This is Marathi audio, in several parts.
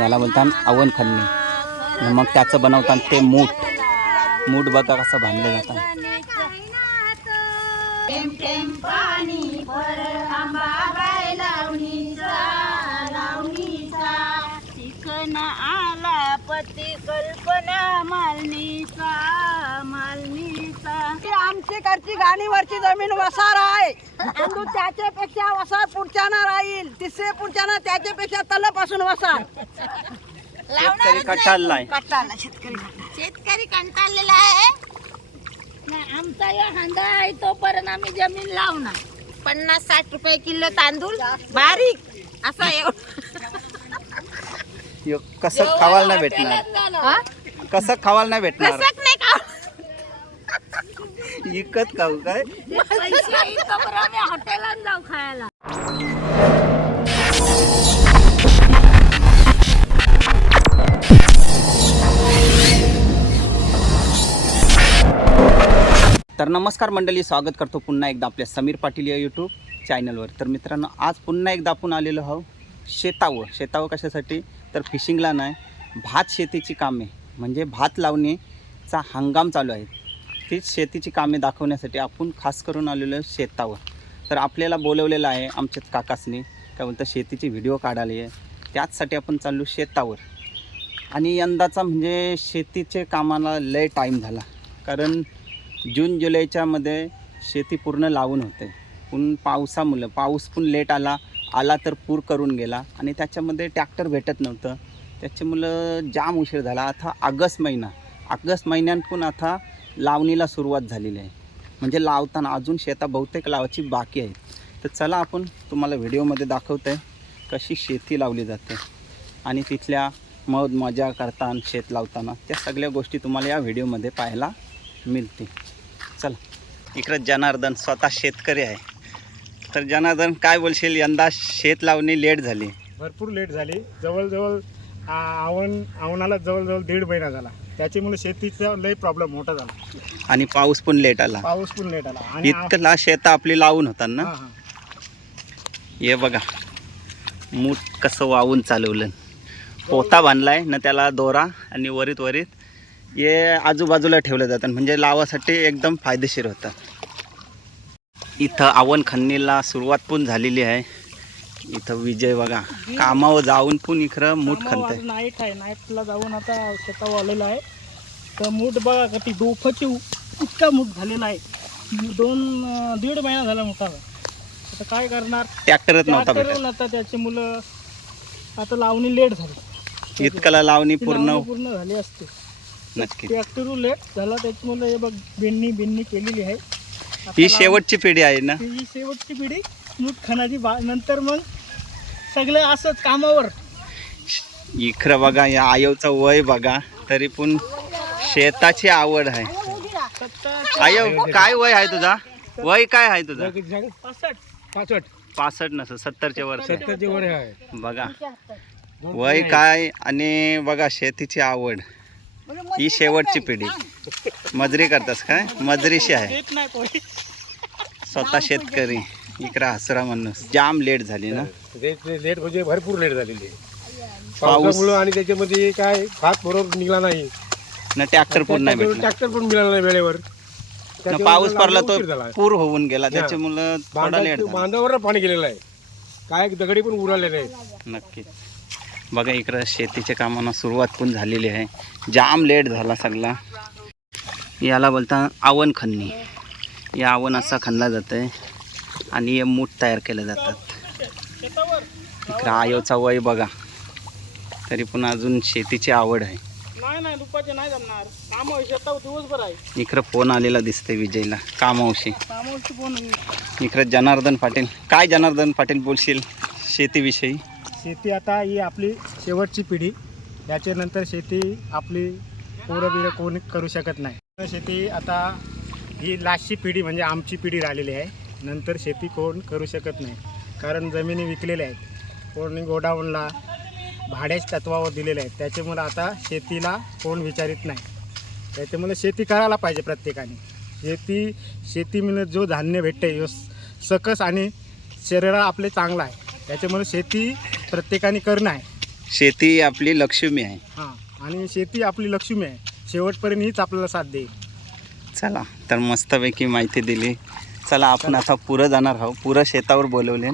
याला बोलतात अवन खन्नी। मग त्याचं बनवतात ते मूठ बघा कसं बांधलं जातं। पती कल्पना मालनीचा आमची कडची गाणीवरची जमीन वसार आहे, परंतु त्याच्यापेक्षा वसार पुढच्याना राहील, तिसरे पुढच्याना त्याच्यापेक्षा तलपासून वसार। शेतकरी कंटाळलाय, शेतकरी कंटाळलेला आहे। आमचा या हांडा आहे तोपर्यंत आम्ही जमीन लावणार। 50-60 रुपये किलो तांदूळ बारीक असा कसं खावायला नाही भेटणार, कसं खावायला नाही भेटणार, इकत खाऊ काय हॉटेलात जाऊ खायला। तर नमस्कार मंडळी, स्वागत करतो पुन्हा एकदा आपल्या समीर पाटील या यूट्यूब चॅनलवर। तर मित्रांनो, आज पुन्हा एकदा आपण आलेलो आहोत शेतावर कशासाठी तर फिशिंगला नाही, भात शेतीची कामे म्हणजे भात लावणीचा हंगाम चालू आहे, तीच शेतीची कामे दाखवण्यासाठी आपण खास करून आलेलो आहे शेतावर। तर आपल्याला बोलवलेलं आहे आमच्याच काकासनी, काय बोलतं शेतीची व्हिडिओ काढाली आहे, त्याचसाठी आपण चाललो शेतावर। आणि यंदाचा म्हणजे शेतीचे कामाला लय टाईम झाला, कारण जून जुलैच्या मध्ये शेती पूर्ण लावून होते, पण पावसामुळे पाऊस पण लेट आला तर पूर करून गेला आणि त्याच्यामध्ये ट्रॅक्टर भेटत नव्हतं, त्याच्यामुळं जाम उशीर झाला। आता ऑगस्ट महिन्यात पण आता लावणीला सुरुवात झालेली आहे, म्हणजे लावताना अजून शेता बहुतेक लावायची बाकी आहे। तर चला आपण तुम्हाला व्हिडिओमध्ये दाखवतो आहे कशी शेती लावली जाते आणि तिथल्या मौज मजा करताना शेत लावताना त्या सगळ्या गोष्टी तुम्हाला या व्हिडिओमध्ये पाहायला मिळते। चला, इकडं जनार्दन स्वतः शेतकरी आहे। तर जनार्दन, काय बोलशील, यंदा शेत लावणी लेट झाली? भरपूर लेट झाली, जवळजवळ आवनाला जवळजवळ 1.5 महिना झाला, त्याच्यामुळे शेतीचा लय प्रॉब्लेम मोठा झाला आणि पाऊस पण लेट आला आणि इतकला शेत आपली लावून होता ना। हे बघा मूठ कसं वाहून चालवलं, पोता बांधलाय ना त्याला दोरा, आणि वरीत हे आजूबाजूला ठेवलं जातं, म्हणजे लावासाठी एकदम फायदेशीर होतं। इथं अवन खन्नीला सुरुवात पण झालेली आहे। इथं विजय बघा कामावर जाऊन पण इकडं मूठ खणतंय। नाईटला जाऊन आता शेतावर आलेला आहे। तर मूठ बघा किती डोफाची इतका मूठ झालेला आहे, 1.5 महिना झाला मोठाला। आता काय करणार, ट्रॅक्टरच नव्हता त्याच्यामुळं आता लावणी लेट झाली, इतकला लावणी पूर्ण झाली असते नक्की। ट्रॅक्टर लेट झाला त्याच्यामुळे हे बघ बेन्नी केलेली आहे। ही शेवटची पिढी आहे ना, ही शेवटची पिढी मूठ खणाची, नंतर मग सगळे असंच कामावर। इकडं बघा या आयोचं वय बघा, तरी पण शेताची आवड आहे। आयो, काय वय आहे तुझा? वय काय आहे तुझा? 65 नसं 70च्या वर आहे बघा वय काय। आणि बघा शेतीची आवड, ही शेवटची पिढी। मजुरी करतास काय? मजुरीशी आहे, स्वतः शेतकरी। इकडं हसरा माणूस, जाम लेट झाली ना, लेट म्हणजे भरपूर लेट झालेली पावसामुळे, आणि त्याच्यामध्ये काय भात बरोबर निघाला नाही ना, ट्रॅक्टर पण नाही भेटला, ट्रॅक्टर पण मिळाला नाही वेळेवर, पाऊस पडला तो पूर होऊन गेला, त्याच्यामुळं थोडा लेट झाला। बांधावर पाणी गेलेलं आहे, काय दगडी पण उराले नाही। नक्की बघा इकडं शेतीच्या कामांना सुरुवात पण झालेली आहे, जाम लेट झाला सगळा। याला बोलता अवन खन्नी, या अवन असा खणला जातं आणि हे मूठ तयार केले जातात। इकडं आयोचा वय बघा, तरी पण अजून शेतीची आवड आहे। इकडं फोन आलेला दिसतंय विजयला, कामावशी। इकडं जनार्दन पाटील, काय जनार्दन पाटील बोलशील शेतीविषयी? शेती आता ही आपली शेवटची पिढी, याच्यानंतर शेती आपली पोरं कोणी करू शकत नाही। शेती आता ही लास्टची पिढी म्हणजे आमची पिढी राहिलेली आहे, नंतर शेती कोण करू शकत नाही, कारण जमिनी विकलेल्या आहेत, कोणी गोडाऊनला भाड्याच्या तत्वावर दिलेले आहेत, त्याच्यामुळे आता शेतीला कोण विचारित नाही, त्याच्यामुळे शेती करायला पाहिजे प्रत्येकाने। शेतीमुळे जो धान्य भेटते सकस आणि शरीराला आपले चांगलं आहे, त्याच्यामुळे शेती प्रत्येकाने करणं आहे। शेती ही आपली लक्ष्मी आहे. हां, आणि शेती आपली लक्ष्मी आहे, शेवटपर्यंत हीच आपल्याला साथ देईल. चला तर मस्तपैकी माहिती दिली. चला आपण आता पुरं जाणार आहोत. पुरं शेतावर बोलवले,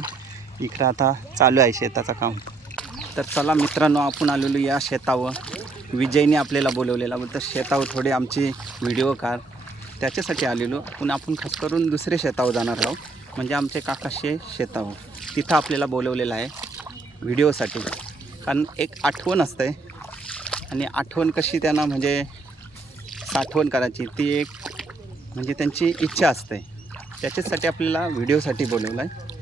इकडं आता चालू आहे शेताचं काम. तर चला मित्रांनो, आपण आलेलो या शेतावर. विजयने आपल्याला बोलवलेला, तर शेतावर थोडे आमची व्हिडिओ काढ, त्याच्यासाठी आलेलो. पण आपण खास करून दुसरे शेतावर जाणार आहोत, म्हणजे आमचे काकाशे शेतावर. तिथं आपल्याला बोलवलेलं आहे व्हिडिओसाठी. कारण एक आठवण असते, आणि आठवण कशी त्यांना म्हणजे साठवण करायची, ती एक म्हणजे त्यांची इच्छा असते. त्याच्यासाठी आपल्याला व्हिडिओसाठी बोलवलं आहे.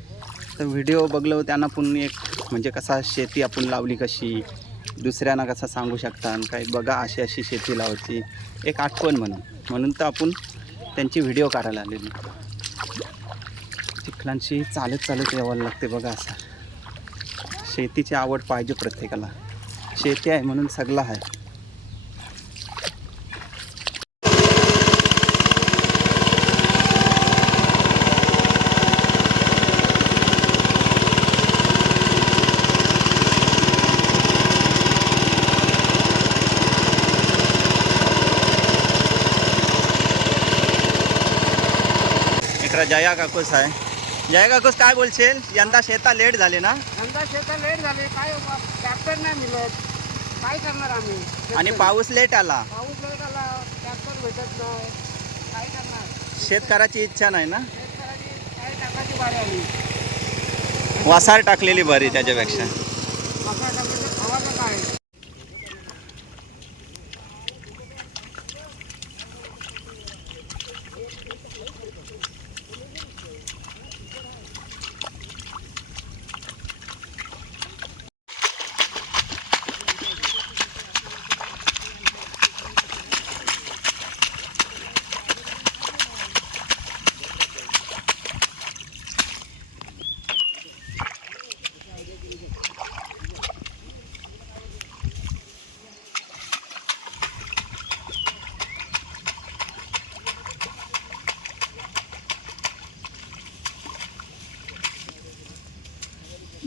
तर व्हिडिओ बघलो त्यांना पण एक म्हणजे कसा शेती आपण लावली कशी, दुसऱ्यांना कसं सांगू शकता काय, बघा अशी अशी शेती लावायची, एक आठवण म्हणून तर आपण त्यांची व्हिडिओ काढायला आलेली. चिखलांशी चालत चालत यावं लागते बघा. असं शेतीची आवड पाहिजे प्रत्येकाला. शेती आहे म्हणून सगळं आहे. इकडं जया काकूस आहे. जया काकूस काय बोलशील, यंदा शेता लेट झाले ना? यंदा शेतात लेट झाले, काय ट्रॅक्टर नाही मिळत, काय करणार आम्ही? आणि पाऊस लेट आला, पाऊस लेट आला, ट्रॅक्टर भेटत नाही, काय करणार? शेतकऱ्याची इच्छा नाही ना. शेतकऱ्याची काय टाकाची बारी आली, वासार टाकलेली बरी त्याच्यापेक्षा. असा टाकायचं खावाचं काय?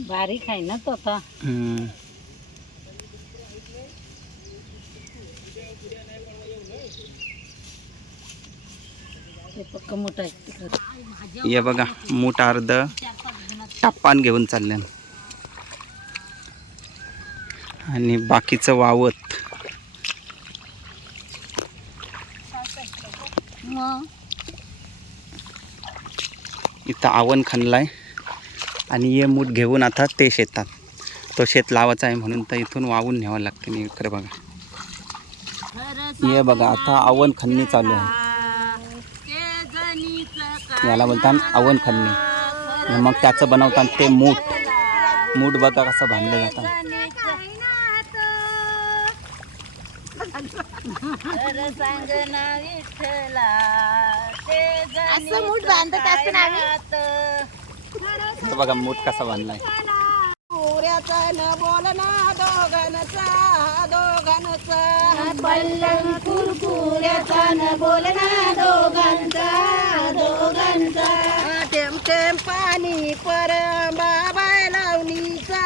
बारीक आहे ना तो आता. ते पक्क मोठं आहे तिकडं. हे बघा मूठ अर्ध टप्पान घेऊन चालले, आणि बाकीचं वावत मग इथं आवण खणलाय, आणि हे मूठ घेऊन आता ते शेतात, तो शेत लावायचा आहे म्हणून तर इथून वाहून न्यावं लागते. आणि इकडे बघा, हे बघा आता आवण खणणी चालू आहे. याला बोलतात आवण खणणी. आणि मग त्याचं बनवतात ते मूठ बघा कसं बांधलं जातं. असं मूठ बांधत असतं ना आम्ही. हे बघा मूठ कसा बांधलाय. पुऱ्याचा न बोलना दोघांचा पल्लंग कुरकुऱ्याचा न बोलना दोघांचा थेंब थेंब पाणी पर बाबाय लावणीचा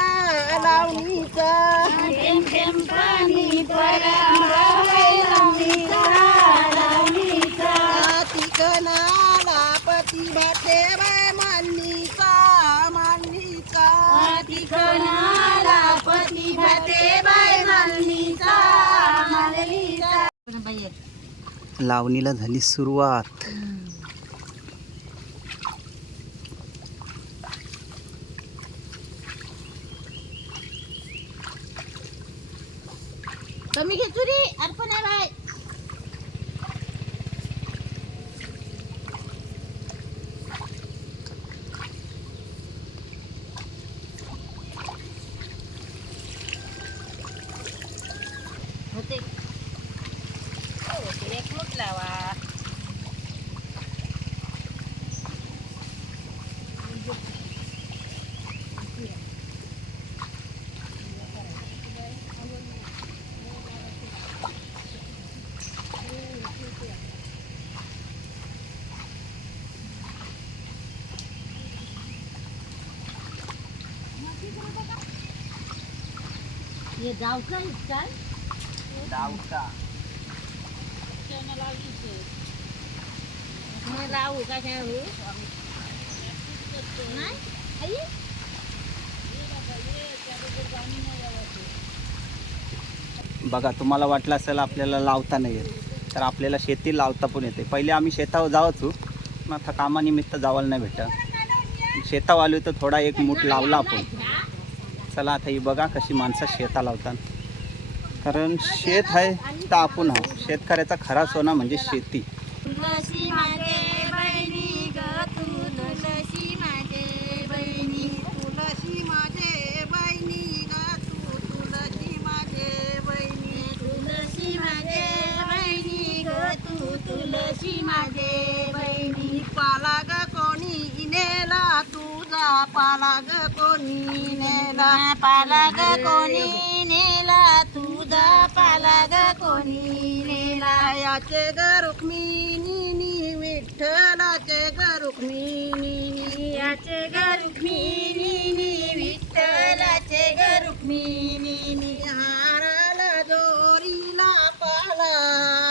थेंब थेंब पाणी पर बाबाय लावणीचा तिकनाला पती भाते बाय मान्नीचा तिकनाला पती भाते बाय मान्नीचा. लावणीला झाली सुरुवात. कमी घे चुरी, अर्पण आहे बाय. होते एक मूठ लावा. हे जाऊ काय काय डावका लावू का काय हो नाही आई बघा, तुम्हाला वाटलं असेल आपल्याला लावता नाही येत, तर आपल्याला शेती लावता पण येते. पहिले आम्ही शेतावर जावचो, पण आता कामानिमित्त जावायला नाही भेटत. शेतावर आलो तर थोडा एक मूठ लावला आपण. चला आता ही बघा कशी माणसं शेता लावतात. कारण शेत आहे तर आपण आहो. शेतकऱ्याचा खरा सोना म्हणजे शेती. तुलसी माझे बहिणी ग तुलसी माझे बहिणी तुलसी माझे बहिणी ग तुलसी माझे बहिणी तुलसी माझे बहिणी ग तुलसी माझे बहिणी पाला ग कोणी नेला तुझा पाला ग कोणी नेला पाला ग कोणी नेला तुझा पाला ग कोणी नेला याचे ग रुक्मिणी विठ्ठलाचे ग रुक्मिणी याचे ग रुक्मिणी विठ्ठलाचे ग रुक्मिणी हाराला दोरीला पाला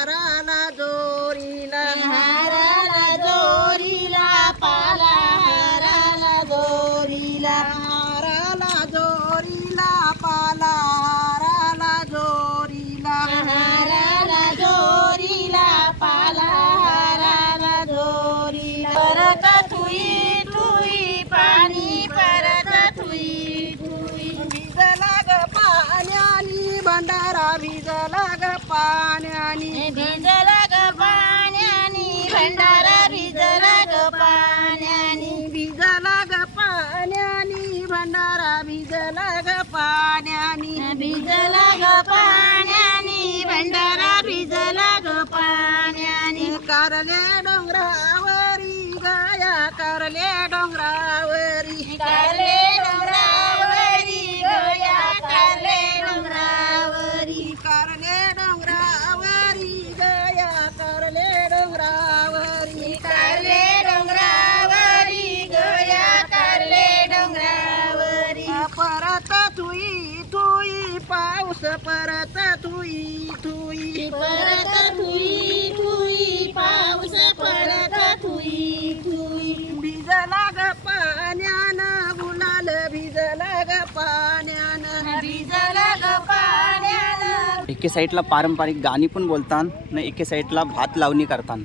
हाराला दोरीला हाराला दोरीला पाला हाराला दोरीला हाराला दोरीला पाला हाराला दोरीला हाराला दोरीला पाला हाराला दोरीला परत तुई तुई पाणी परत तुई तुई भिजला ग पाण्यानी भंडारा भिजला ग पाण्यानी भिजला ग पाण्यानी भंडारा भिजला ग पाण्यानी भिजला ग पाण्यानी भंडारा भिजला ग पाण्यानी भिजला ग पाण्यानी भंडारा भिजला ग पाण्यानी कारले डोंगरावरी गया कारले डोंगरावरी कारले डोंगरावरी गया कारले डोंगरावरी कारले डोंगरावरी गया कारले डोंगरावरी कारले डोंगरावरी गया कारले डोंगरावरी परत तुई तुई पाऊस परत तुई तुई परत तुई तुई पाऊस परत तुई तुई भिजला ग पाण्यानं गुलाल भिजला ग पाण्यानं भिजला ग पाण्यानं. एके साईडला पारंपरिक गाणी पण बोलतात ना, एके साईडला भात लावणी करतात.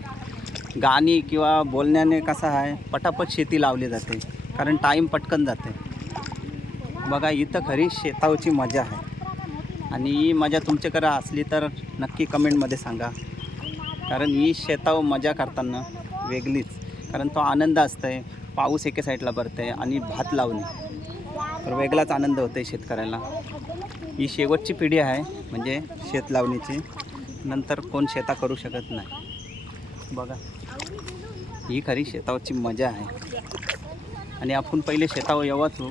गाणी किंवा बोलण्याने कसं आहे पटापट शेती लावली जाते, कारण टाईम पटकन जाते. बघा इथं खरी शेतावरची मजा आहे, आणि ही मजा तुमच्याकडे असली तर नक्की कमेंटमध्ये सांगा. कारण ही शेतावर मजा करताना वेगळीच, कारण तो आनंद असतंय. पाऊस एके साईडला पडतंय आणि भात लावणे, तर वेगळाच आनंद होतो आहे शेतकऱ्याला. ही शेवटची पिढी आहे म्हणजे शेत लावणीची, नंतर कोण शेता करू शकत नाही. बघा ही खरी शेतावरची मजा आहे. आणि आपण पहिले शेतावर येवाचो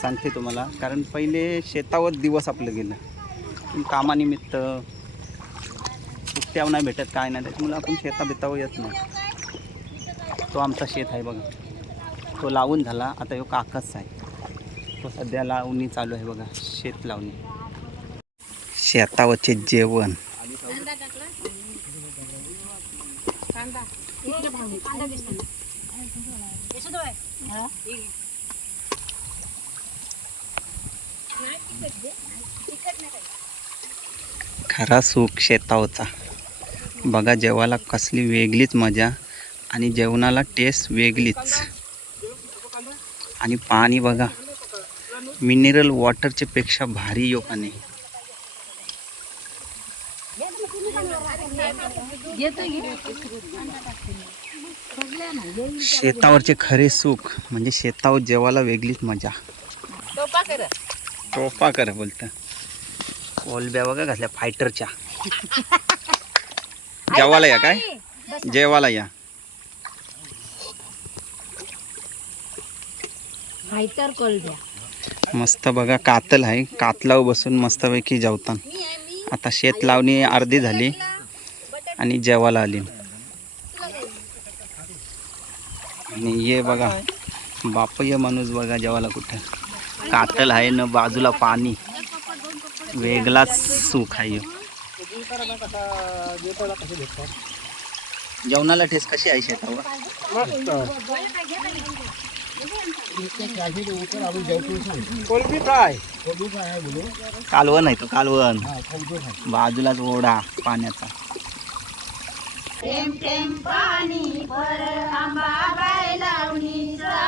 सांगते तुम्हाला, कारण पहिले शेतावर दिवस आपलं गेलं, कामानिमित्त सुट्ट्यावर नाही भेटत काय नाही, त्याच्यामुळे आपण शेता बितावर येत नाही. तो आमचा शेत आहे बघा, तो लावून झाला. आता ह्यो काकाच आहे, तो सध्या लावणी चालू आहे बघा, शेत लावणी. शेतावरचे जेवण खरा सुख शेतावरचा. बघा जेवायला कसली वेगळीच मजा, आणि जेवणाला टेस्ट वेगळीच. आणि पाणी बघा मिनरल वॉटरच्या पेक्षा भारी यो पाणी. शेतावरचे खरे सुख म्हणजे शेतावर जेवायला वेगळीच मजा. टोपा कर बोलत कोलब्या बघा घातल्या फायटरच्या. जेवायला या काय, जेवायला या. फायटर कोलब्या मस्त बघा कातल आहे, कातलावर बसून मस्तपैकी जेवतात. आता शेत लावणी अर्धी झाली आणि जेवायला आली. आणि ये बघा बाप, ये माणूस बघा जेवायला कुठं. कातल आहे न बाजूला पाणी. वेगळाच सुख आहे ह्यो. जेवणाला टेस्ट कशी आहे शेतावर? कोलबी फ्राय. कालवण आहे तो कालवण. बाजूलाच ओढा पाण्याचा. टेम टेम पाणी पर आंबाबाई लावणीचा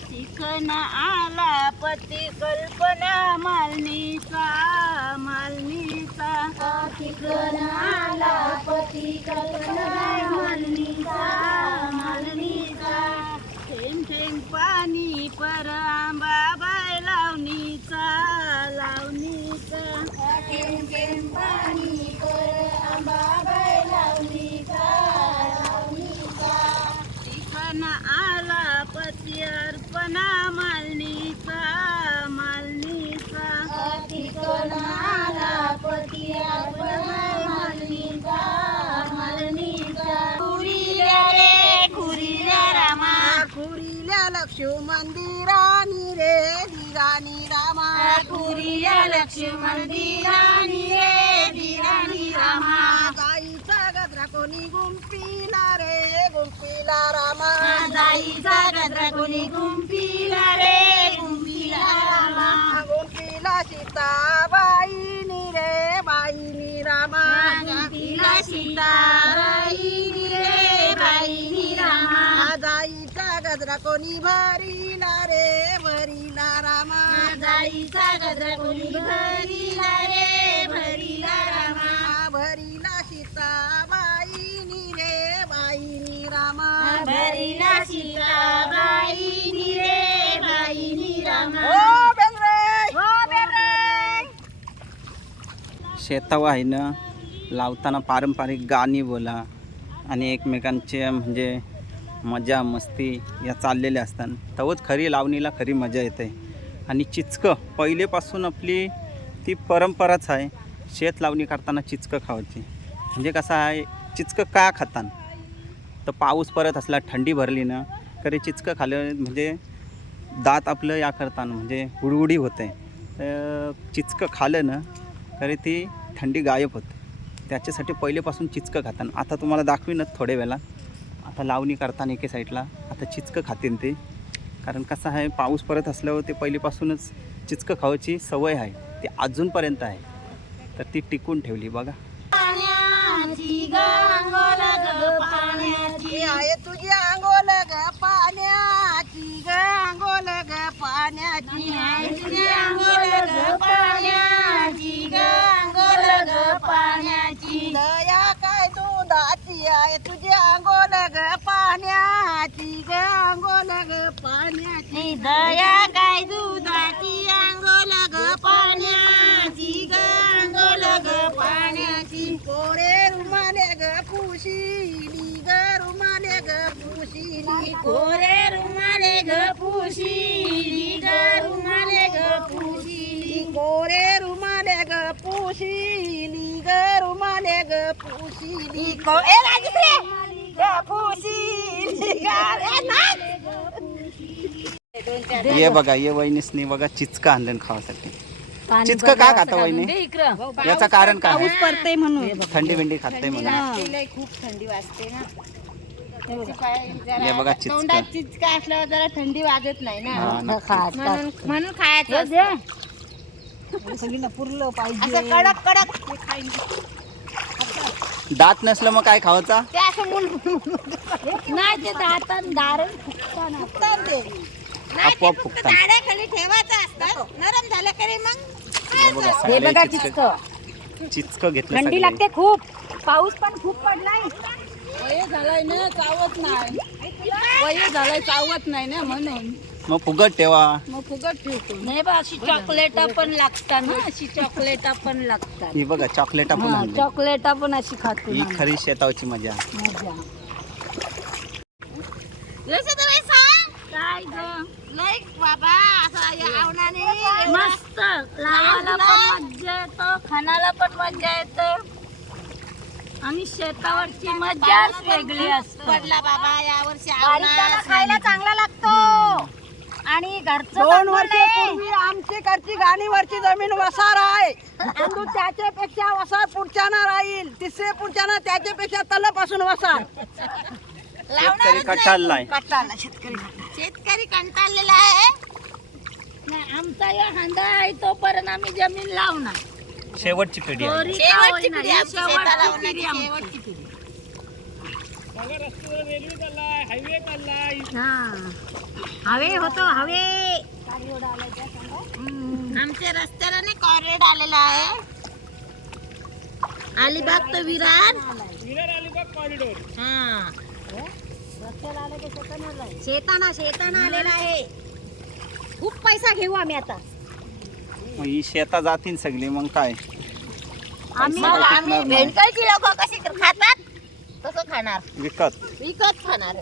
चिकन आला पती कल्पना मालनीचा चिकन आला पती कल्पना मालनीचा थेंब थेंब पाणी पर आंबाबाई लावणीचा थेंब थेंब पाणी पर आंबाबाई लावणीचा चिकन आला पती अर्पणा मालनीचा चिकन आला पती अर्पणा मालनीचा खुरील्या रामा खुरील्या लक्ष्मी मंदिरानी रे धीरानी रामा खुरील्या लक्ष्मी मंदिरानी रे धीरानी रामा गाईचा गजरा कोणी गुंफिला रे गुंफिला रामा गाईचा गजरा कोणी गुंफिला रे गुंफिला रामा गुंफिला सीताबाईनी रे बाईनी रामा गुंफिला सीताबाईनी रे बाईनी रामा गाईचा गजरा कोणी भरीला रे भरीला रामा गाईचा गजरा कोणी भरीला रे भरीला रामा भरीला सीताबाईनी रे बाईनी रामा भरीला सीताबाईनी रे बाईनी रामा हो बेंद्रे शेतावर आहे ना लावताना पारंपरिक गाणी बोला आणि एकमेकांचे म्हणजे मजा मस्ती या चाललेल्या असतात. तेव्हाच खरी लावणीला खरी मजा येते. आणि चिचकं पहिलेपासून आपली ती परंपराच आहे. शेत लावणी करताना चिचकं खावायची. म्हणजे कसं आहे चिचकं का खातान तर पाऊस परत असला थंडी भरली ना तरी चिचकं खाल्लं म्हणजे दात आपलं या करताना म्हणजे हुडहुडी होते. तर चिचकं खाल्लं ना तरी ती थंडी गायब होते. त्याच्यासाठी पहिलेपासून चिचकं खाताना. आता तुम्हाला दाखवीनच थोड्या वेळा. आता लावणी करताना एके साईडला आता चिचकं खातील ते. कारण कसं आहे पाऊस परत असल्यावर ते पहिलेपासूनच चिचकं खावायची सवय आहे. ती अजूनपर्यंत आहे. तर ती टिकून ठेवली बघा. पाण्याची गंगोल ग पाण्याची आहे तुझी अंगोल ग पाण्याची गंगोल ग पाण्याची आहे तुझी अंगोल ग पाण्याची गंगोल ग पाण्याची दया काय दुधाची आहे तुझी अंगोल ग पाण्याची गंगोल ग पाण्याची दया काय दुधाची अंगोल ग पाण्याची गंगोल ग पाण्याची कोरे रुमाले ग पुशिली ग रुमाले ग पुशिली कोरे रुमाले ग पुशिली ग रुमाले ग पुशिली कोरे रुमाले ग पुशिली ग रुमाले ग पुशिली को ए राजश्री ग पुशिली ग ये बघा ये वहिनीसनी बघा चिचकं आणलं खावासाठी. चिचकं का खाता वहिनी? याचं कारण काय? पाऊस पडते म्हणून थंडी बिंडी खाते म्हणून. खूप थंडी वाजते ना. हे बघा चिचकं. तोंडात चिचका असल्यावर जरा थंडी वाजत नाही ना. हा, नक्कीच. म्हणून खायचं पुरलं पाहिजे असं कडक कडक. दात नसलं मग काय खावायचा? ते असं नाही ते दातान दारण फुकतान ते नाही आपोआप ते फक्त फुगतात. दाढ्याखाली ठेवायचं असतं. नरम झालं की मग हे बघा, खायचं. सगळे चिचकं घेतलं थंडी सगळे. लागते खूप. पाऊस पण खूप पडलाय. वय झालाय ना चावत नाही. वय झालाय चावत नाही ना म्हणून मग फुगट ठेवा. मग फुगट ठेवतो. नाही बा अशी चॉकलेट पण लागतात ना. अशी चॉकलेट पण लागतात. ही बघा चॉकलेट आपण आणली. चॉकलेट पण अशी खातो ही खरी शेतावची मजा. मजा. यशोदाबाई सांग काय ग लय बाबा असं या आवनाने मस्त लावायला पण मजा येतो, खाण्याला पण मजा येतो. आणि शेतावरची मजाच वेगळी असते. पडला बाबा या वर्षी बारीकाला खायला चांगला लागतो. आणि घरचं 2 तांदूळ नाही. वर्षापूर्वी आमची घरची गाणीवरची जमीन वसार आहे तांदूळ त्याच्यापेक्षा वसार पुढच्याना राहील 3रे पुढच्याना त्याच्यापेक्षा तलपासून वसार शेतकरी कटाळलाय. शेतकरी कंटाळलेला आहे. नाही, आमचा या हांडा आहे तोपर्यंत आम्ही जमीन लावणार. शेवटची पिढी आहे. चोरी का शेवटची होईना, पिढी ही आमची, शेवटची शेताला पिढी होण्याची आमची. शेवटची पिढी. हवे होतो हवे. आमच्या रस्त्याला नाही कॉरिडॉर आलेला आहे. अलिबाग तो विरार हा. शेताना आलेला आहे खूप पैसा घेऊ आम्ही आता मग ही शेता जातील सगळी मग काय आम्ही पैसा तर आम्ही टिकणार नाही. भेंडकाळची लोक कशी खातात तसं खाणार. विकत विकत खाणार.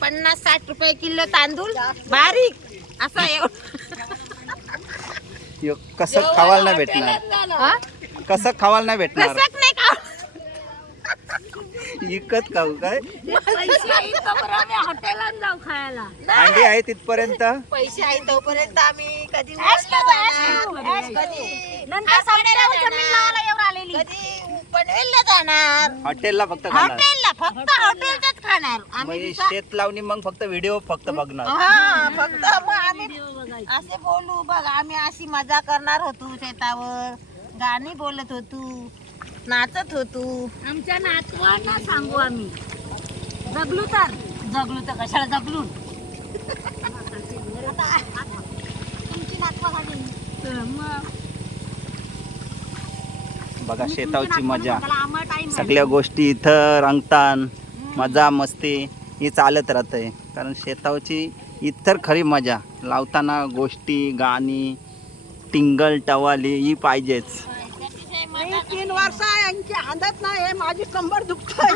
50-60 रुपये किलो तांदूळ बारीक असा ह्यो कसं खावायला नाही भेटणार. कसं खावायला नाही भेटणार. कसं नाही का विकत खाऊ काय पैसे येईल तोपर्यंत आम्ही हॉटेलात जाऊ खायला. अंडी आहे तिथपर्यंत पैसे आहे तोपर्यंत आम्ही कधी कधी पनवेलला जाणार. हॉटेलला फक्त खाणार. हॉटेलला फक्त हॉटेलच खाणार मग आम्ही. ही शेत लावणी मग फक्त व्हिडिओ फक्त बघणार. हा फक्त मग आम्ही असे बोलू बघ आम्ही अशी मजा करणार होतो शेतावर गाणी बोलत होतो नाचत होतो. आमच्या नातवांना सांगू आम्ही जगलू तर कशाला जगलू. बघा शेतावची मजा सगळ्या गोष्टी इथं रंगतान मजा मस्ती ही चालत राहते कारण शेतावची इतर खरी मजा लावताना गोष्टी गाणी टिंगल टवाली ही पाहिजेच. 3 वर्ष यांची हांदत नाही हे माझी कंबर दुखतोय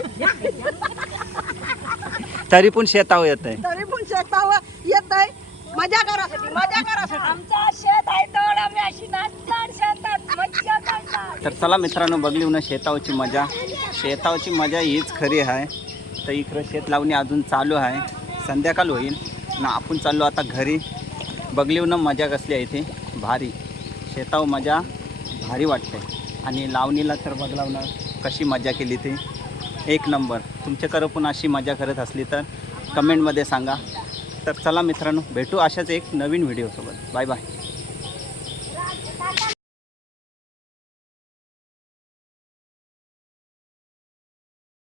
तरी पण शेतावर येत आहे. तरी पण शेतावर येत आहे मजा करासाठी आमचा शेत आहे तर आम्ही अशी नाचणार शेतात मज्जा करणार. तर चला मित्रांनो बघली ना शेतावची मजा. शेतावची मजा हीच खरी आहे. तर इकडं शेत लावणी अजून चालू आहे. संध्याकाळ होईल ना आपण चाललो आता घरी. बघली ना मजा कसली आहे इथे भारी. शेतावर मजा भारी वाटते आणि लावणीला तर बघलाव ना कशी मजा केली ती एक नंबर. तुमच्याकडं पण अशी मजा करत असली तर कमेंटमध्ये सांगा. तर चला मित्रांनो भेटू अशाच एक नवीन व्हिडिओसोबत. Bye bye.